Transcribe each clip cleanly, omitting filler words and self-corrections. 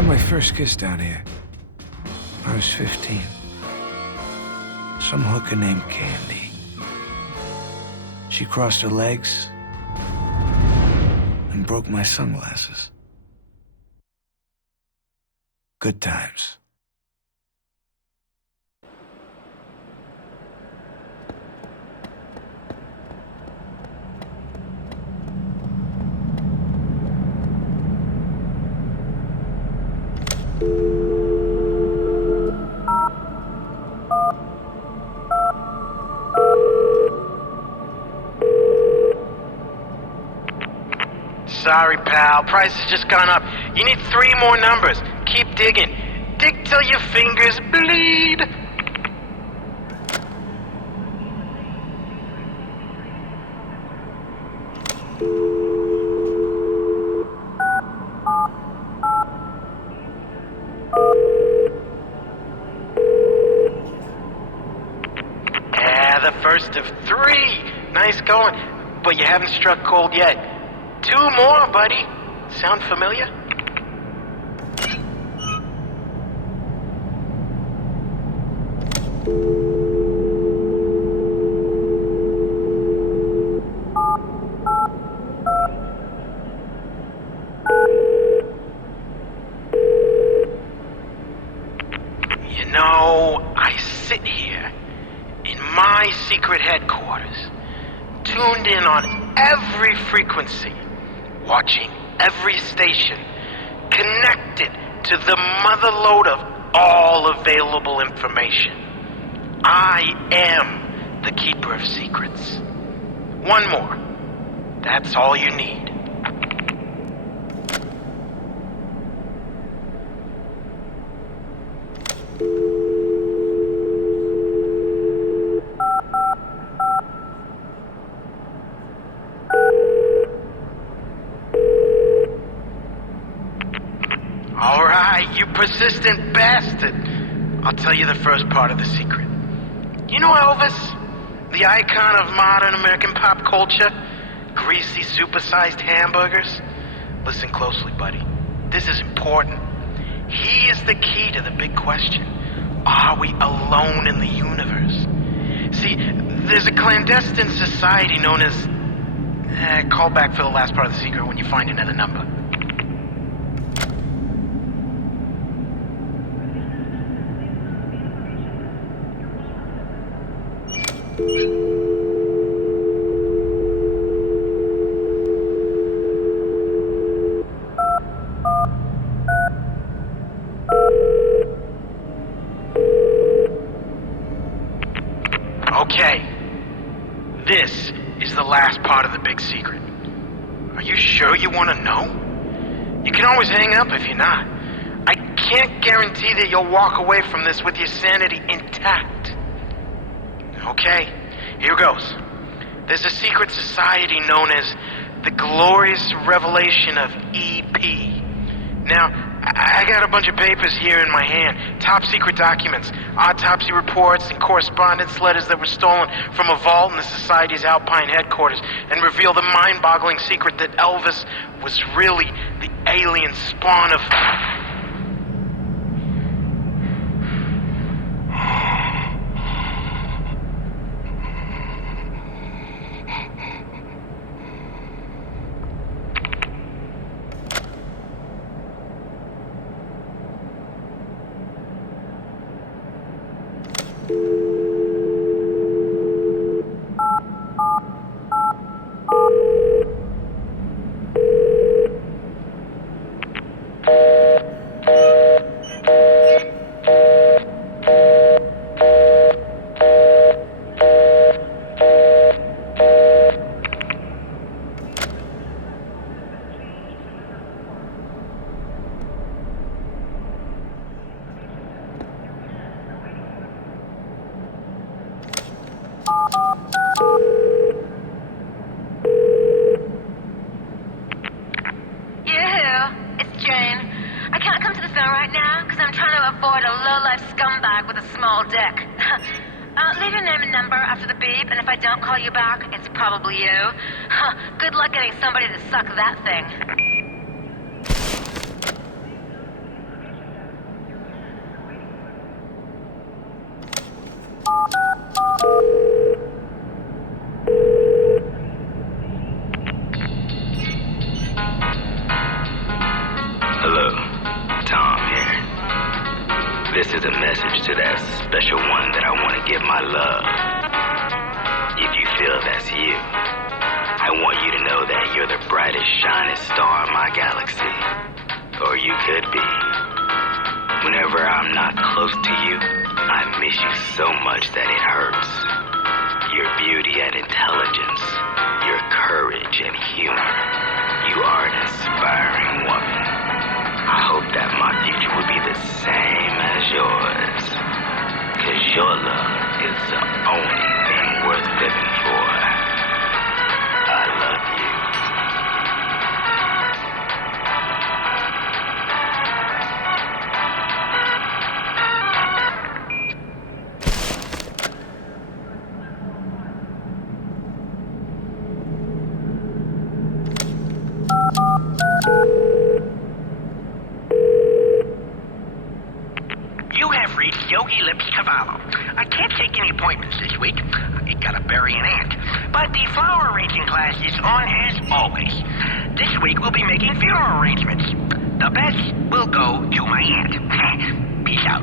Had my first kiss down here. I was 15. Some hooker named Candy. She crossed her legs and broke my sunglasses. Good times. Sorry, pal. Price has just gone up. You need 3 more numbers. Keep digging. Dig till your fingers bleed. The first of 3. Nice going. But you haven't struck gold yet. 2 more, buddy. Sound familiar? You know, I sit here in my secret headquarters, tuned in on every frequency, watching every station, connected to the motherlode of all available information. I am the keeper of secrets. 1 more. That's all you need. All right, you persistent bastard. I'll tell you the first part of the secret. You know Elvis? The icon of modern American pop culture? Greasy, supersized hamburgers? Listen closely, buddy. This is important. He is the key to the big question. Are we alone in the universe? See, there's a clandestine society known as... call back for the last part of the secret when you find another number. Okay, this is the last part of the big secret. Are you sure you want to know? You can always hang up if you're not. I can't guarantee that you'll walk away from this with your sanity intact. Okay, here goes. There's a secret society known as the Glorious Revelation of EP. Now, I got a bunch of papers here in my hand. Top secret documents, autopsy reports, and correspondence letters that were stolen from a vault in the Society's Alpine headquarters and reveal the mind-boggling secret that Elvis was really the alien spawn of... avoid a low-life scumbag with a small dick. Leave your name and number after the beep, and if I don't call you back, it's probably you. Good luck getting somebody to suck that thing. This is a message to that special one that I want to give my love. If you feel that's you, I want you to know that you're the brightest, shining star in my galaxy. Or you could be. Whenever I'm not close to you, I miss you so much that it hurts. Your beauty and intelligence, your courage and humor. You are an inspiring woman. I hope that my future will be the same as yours. 'Cause your love is the only thing worth living for. I love you. You have reached Yogi Lips Cavallo. I can't take any appointments this week. I gotta bury an aunt. But the flower arranging class is on as always. This week we'll be making funeral arrangements. The best will go to my aunt. Peace out.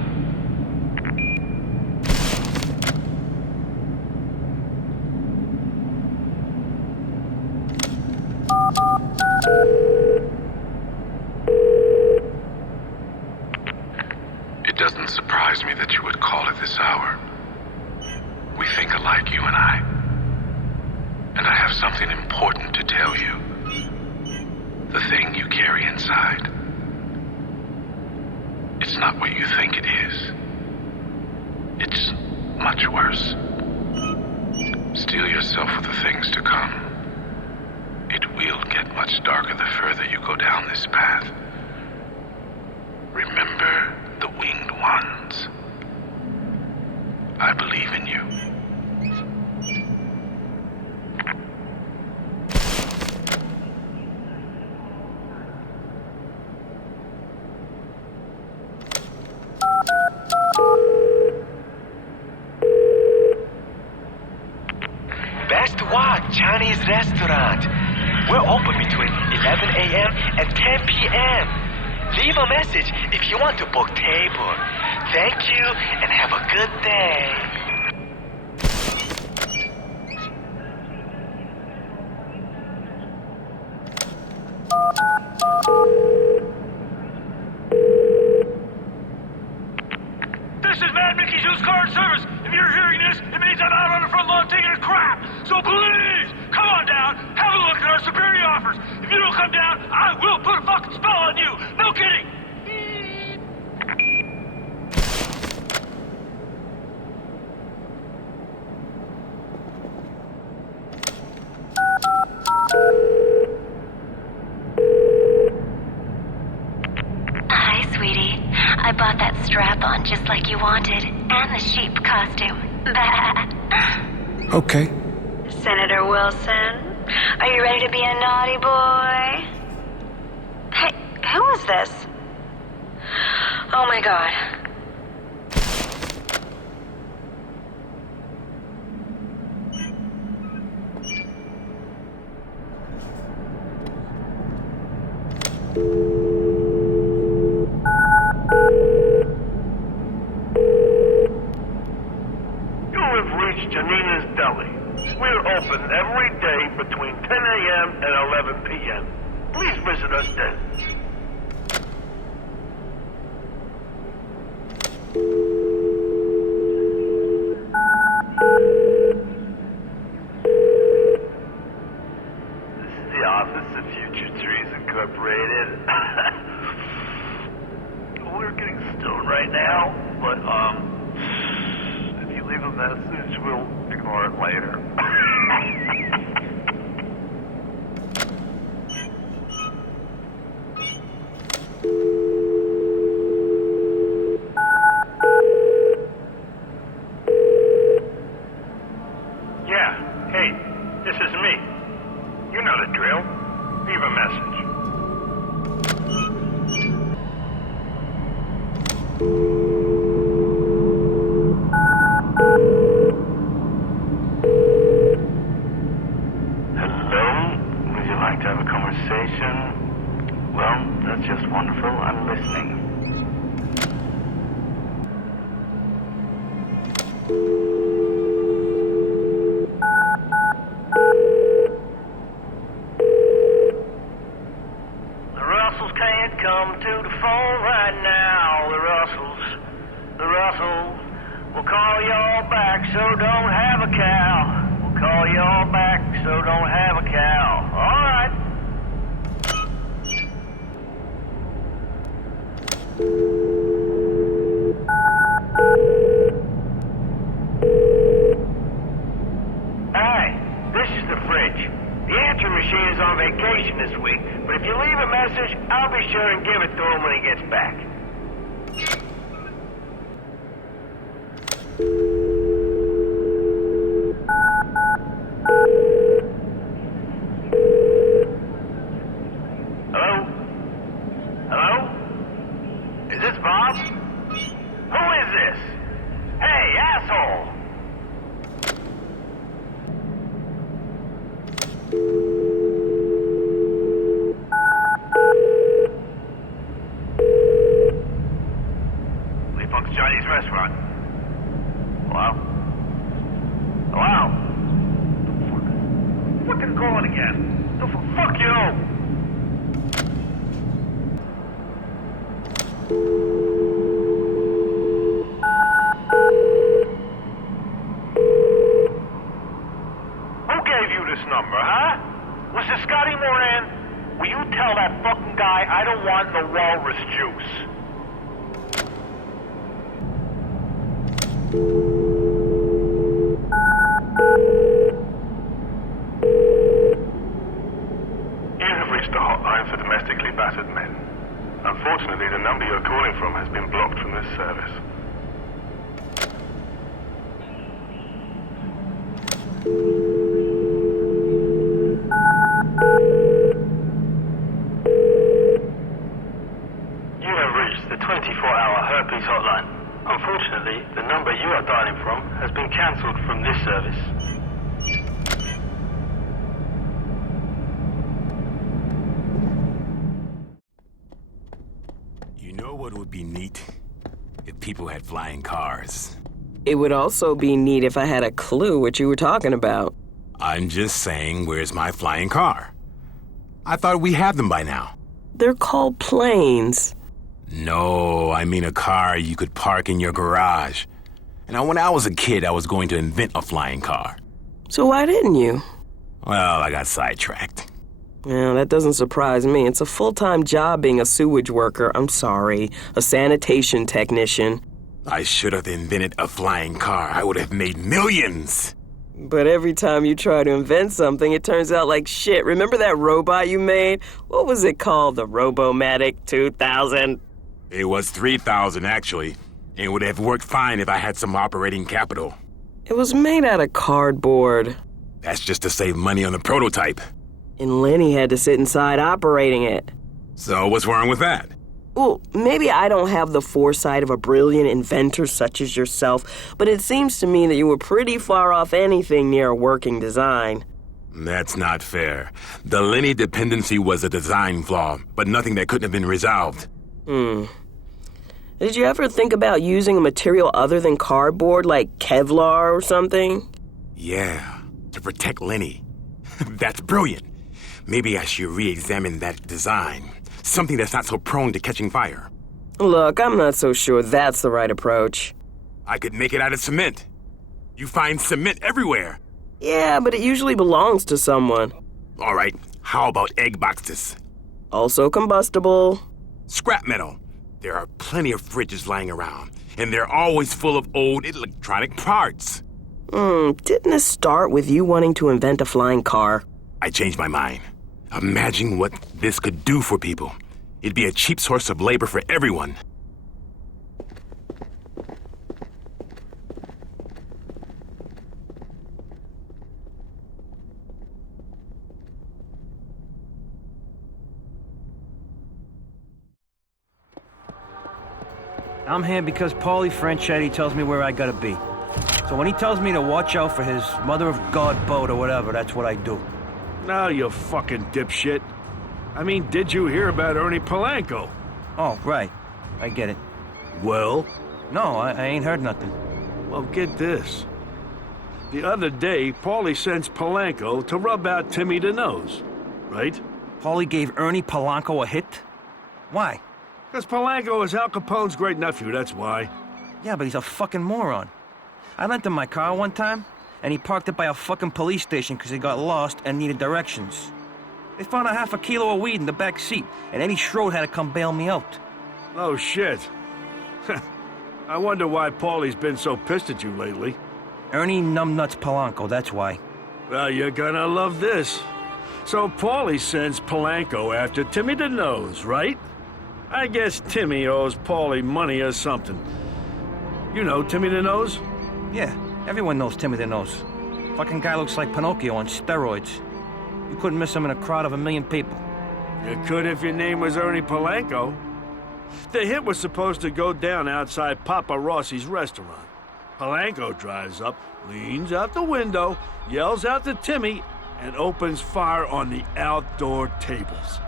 It doesn't surprise me that you would call at this hour. We think alike, you and I. And I have something important to tell you. The thing you carry inside. It's not what you think it is. It's much worse. Steel yourself for the things to come. It will get much darker the further you go down this path. Remember the winged ones. I believe in you. Best Watch Chinese restaurant. We're open between 11 a.m. and 10 p.m. Leave a message if you want to book table. Thank you and have a good day. This is Mad Mickey's used car service. If you're hearing this, it means I'm out on the front lawn taking a crap. So please, come on down, have a look at our superior offers. If you don't come down, I will put a fucking spell on you. No kidding. Hi, sweetie. I bought that strap-on just like you wanted, and the sheep costume. Bah. Okay. Senator Wilson, are you ready to be a naughty boy? Hey, who is this? Oh my god. You have reached Janina's Deli. We're open every day between 10 a.m. and 11 p.m. Please visit us then. This is the office of Future Trees Incorporated. We're getting stoned right now, but if you leave a message, we'll ignore it later. Yeah, hey, this is me. You know the drill. Leave a message. Hello? Would you like to have a conversation? Well, that's just wonderful. I'm listening. can't come to the phone right now. The Russells will call y'all back, so don't have a cow. We'll call y'all back, so don't have a cow. All right. Hi, this is the fridge. The answering machine is on vacation this week, but if you leave a message, I'll be sure and give it to him when he gets back. Hello? Hello? Is this Bob? Who is this? Hey, asshole! Lee Funk's Chinese restaurant. Hello? Hello? Fucking calling again. No, fuck you! Who gave you this number, huh? Was it Scotty Moran? Will you tell that fucking guy I don't want no walrus juice? You have reached the hotline for domestically battered men. Unfortunately, the number you're calling from has been blocked from this service. You have reached the 24-hour herpes hotline. Unfortunately, the number you are dialing from has been cancelled from this service. You know what would be neat? If people had flying cars. It would also be neat if I had a clue what you were talking about. I'm just saying, where's my flying car? I thought we had them by now. They're called planes. No, I mean a car you could park in your garage. And when I was a kid, I was going to invent a flying car. So why didn't you? Well, I got sidetracked. Yeah, that doesn't surprise me. It's a full-time job being a sewage worker. I'm sorry. A sanitation technician. I should have invented a flying car. I would have made millions. But every time you try to invent something, it turns out like shit. Remember that robot you made? What was it called? The Robomatic 2000? It was 3,000, actually. It would have worked fine if I had some operating capital. It was made out of cardboard. That's just to save money on the prototype. And Lenny had to sit inside operating it. So what's wrong with that? Well, maybe I don't have the foresight of a brilliant inventor such as yourself, but it seems to me that you were pretty far off anything near a working design. That's not fair. The Lenny dependency was a design flaw, but nothing that couldn't have been resolved. Did you ever think about using a material other than cardboard, like Kevlar or something? Yeah, to protect Lenny. That's brilliant. Maybe I should re-examine that design. Something that's not so prone to catching fire. Look, I'm not so sure that's the right approach. I could make it out of cement. You find cement everywhere. Yeah, but it usually belongs to someone. All right, how about egg boxes? Also combustible. Scrap metal. There are plenty of fridges lying around, and they're always full of old electronic parts. Didn't this start with you wanting to invent a flying car? I changed my mind. Imagine what this could do for people. It'd be a cheap source of labor for everyone. I'm here because Paulie Franchetti tells me where I gotta be. So when he tells me to watch out for his Mother of God boat or whatever, that's what I do. Now, you fucking dipshit. I mean, did you hear about Ernie Polanco? Oh, right. I get it. Well? No, I ain't heard nothing. Well, get this. The other day, Paulie sends Polanco to rub out Timmy the Nose, right? Paulie gave Ernie Polanco a hit? Why? Because Polanco is Al Capone's great nephew, that's why. Yeah, but he's a fucking moron. I lent him my car one time, and he parked it by a fucking police station because he got lost and needed directions. They found a half a kilo of weed in the back seat, and Eddie Schroed had to come bail me out. Oh, shit. I wonder why Paulie's been so pissed at you lately. Ernie Numbnuts Polanco, that's why. Well, you're gonna love this. So Paulie sends Polanco after Timmy the Nose, right? I guess Timmy owes Paulie money or something. You know Timmy the Nose? Yeah, everyone knows Timmy the Nose. Fucking guy looks like Pinocchio on steroids. You couldn't miss him in a crowd of 1 million people. You could if your name was Ernie Polanco. The hit was supposed to go down outside Papa Rossi's restaurant. Polanco drives up, leans out the window, yells out to Timmy, and opens fire on the outdoor tables.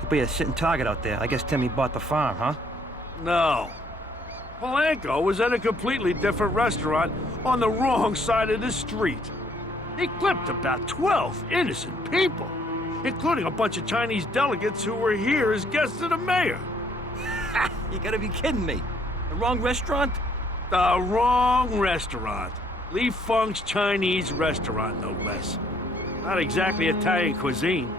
He'll be a sitting target out there. I guess Timmy bought the farm, huh? No. Polanco was at a completely different restaurant on the wrong side of the street. He clipped about 12 innocent people, including a bunch of Chinese delegates who were here as guests of the mayor. You gotta be kidding me. The wrong restaurant? The wrong restaurant. Lee Funk's Chinese restaurant, no less. Not exactly Italian cuisine.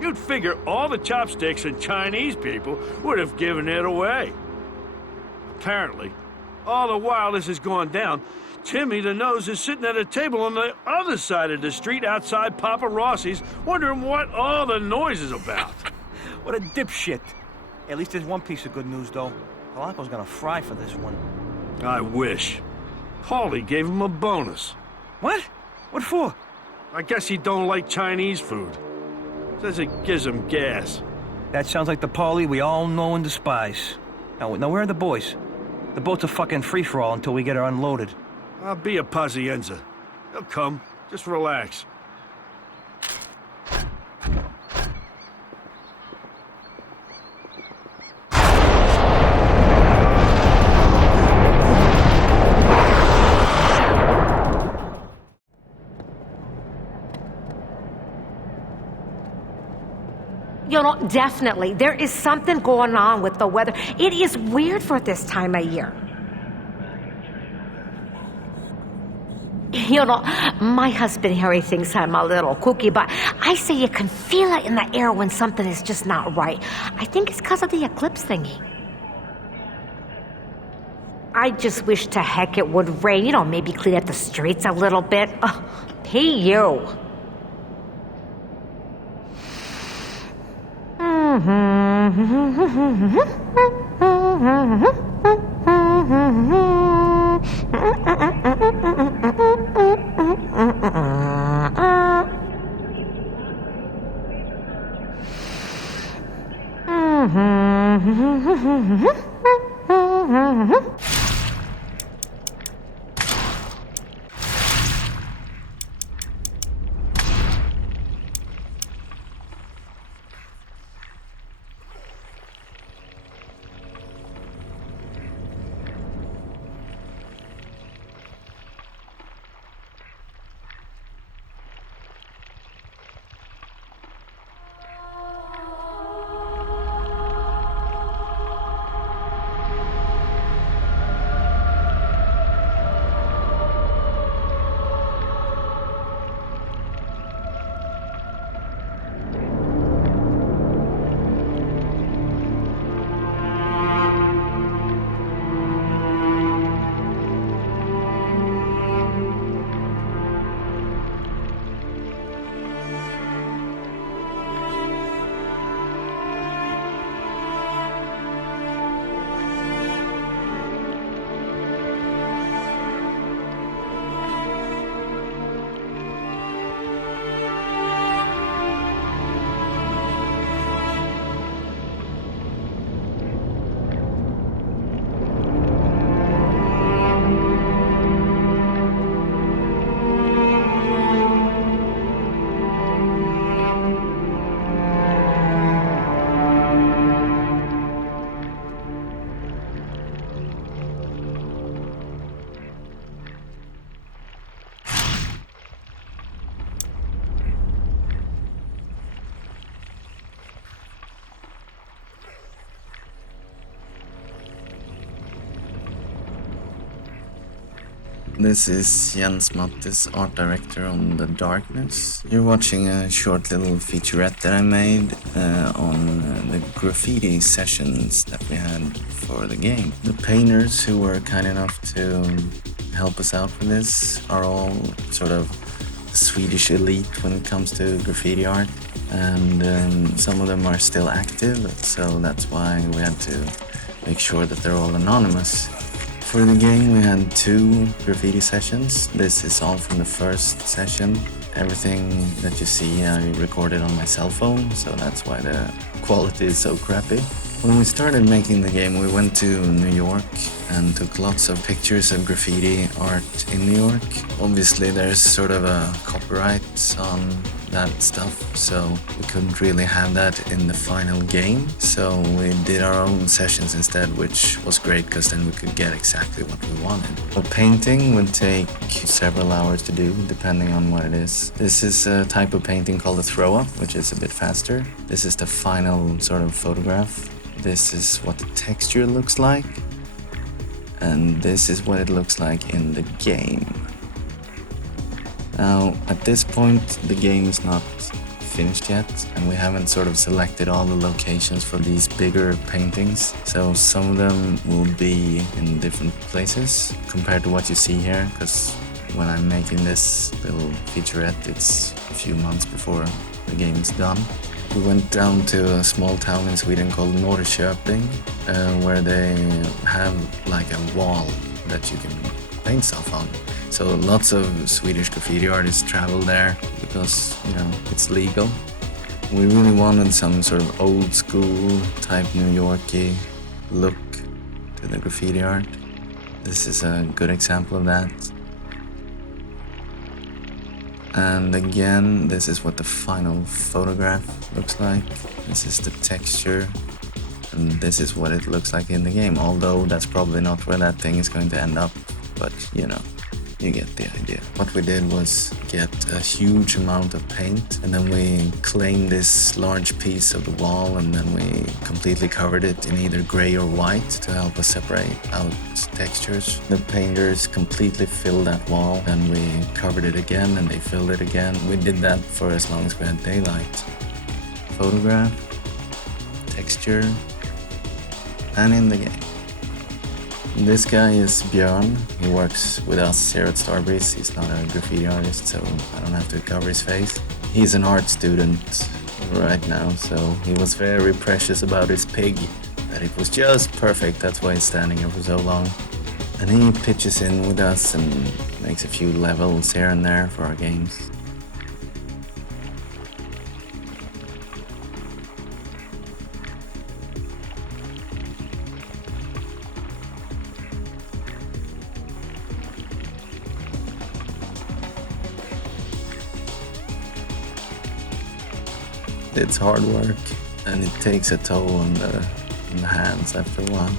You'd figure all the chopsticks and Chinese people would have given it away. Apparently, all the while this is going down, Timmy the Nose is sitting at a table on the other side of the street outside Papa Rossi's, wondering what all the noise is about. What a dipshit. At least there's one piece of good news, though. Polanco's gonna fry for this one. I wish. Paulie gave him a bonus. What? What for? I guess he don't like Chinese food. Says it gives him gas. That sounds like the Paulie we all know and despise. Now, where are the boys? The boat's a fucking free-for-all until we get her unloaded. I'll be a pazienza. They'll come. Just relax. You know, definitely, there is something going on with the weather. It is weird for this time of year. You know, my husband Harry thinks I'm a little kooky, but I say you can feel it in the air when something is just not right. I think it's because of the eclipse thingy. I just wish to heck it would rain, you know, maybe clean up the streets a little bit. Oh, hey, you. This is Jens Mattis, art director on The Darkness. You're watching a short little featurette that I made on the graffiti sessions that we had for the game. The painters who were kind enough to help us out with this are all sort of the Swedish elite when it comes to graffiti art, and some of them are still active, so that's why we had to make sure that they're all anonymous. For the game we had 2 graffiti sessions. This is all from the first session. Everything that you see I recorded on my cell phone, so that's why the quality is so crappy. When we started making the game, we went to New York and took lots of pictures of graffiti art in New York. Obviously there's sort of a copyright on that stuff, so we couldn't really have that in the final game. So we did our own sessions instead, which was great because then we could get exactly what we wanted. A painting would take several hours to do, depending on what it is. This is a type of painting called a throw-up, which is a bit faster. This is the final sort of photograph. This is what the texture looks like, and this is what it looks like in the game. Now, at this point, the game is not finished yet, and we haven't sort of selected all the locations for these bigger paintings. So some of them will be in different places compared to what you see here, because when I'm making this little featurette, it's a few months before the game is done. We went down to a small town in Sweden called Norrköping, where they have like a wall that you can paint stuff on. So lots of Swedish graffiti artists travel there because, you know, it's legal. We really wanted some sort of old school type New Yorkie look to the graffiti art. This is a good example of that. And again, this is what the final photograph looks like. This is the texture, and this is what it looks like in the game. Although that's probably not where that thing is going to end up, but you know, you get the idea. What we did was get a huge amount of paint, and then we claimed this large piece of the wall, and then we completely covered it in either gray or white to help us separate out textures. The painters completely filled that wall, and we covered it again, and they filled it again. We did that for as long as we had daylight. Photograph, texture, and in the game. This guy is Björn. He works with us here at Starbreeze. He's not a graffiti artist, so I don't have to cover his face. He's an art student right now, so he was very precious about his pig, that it was just perfect. That's why he's standing here for so long. And he pitches in with us and makes a few levels here and there for our games. It's hard work, and it takes a toll on the hands after a while.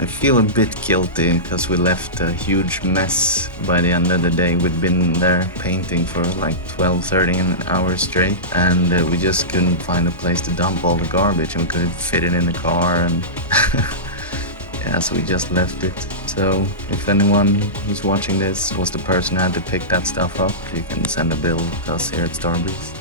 I feel a bit guilty because we left a huge mess by the end of the day. We'd been there painting for like 12-13 hours straight, and we just couldn't find a place to dump all the garbage, and we couldn't fit it in the car, and yeah, so we just left it. So if anyone who's watching this was the person who had to pick that stuff up, you can send a bill to us here at Starbreeze.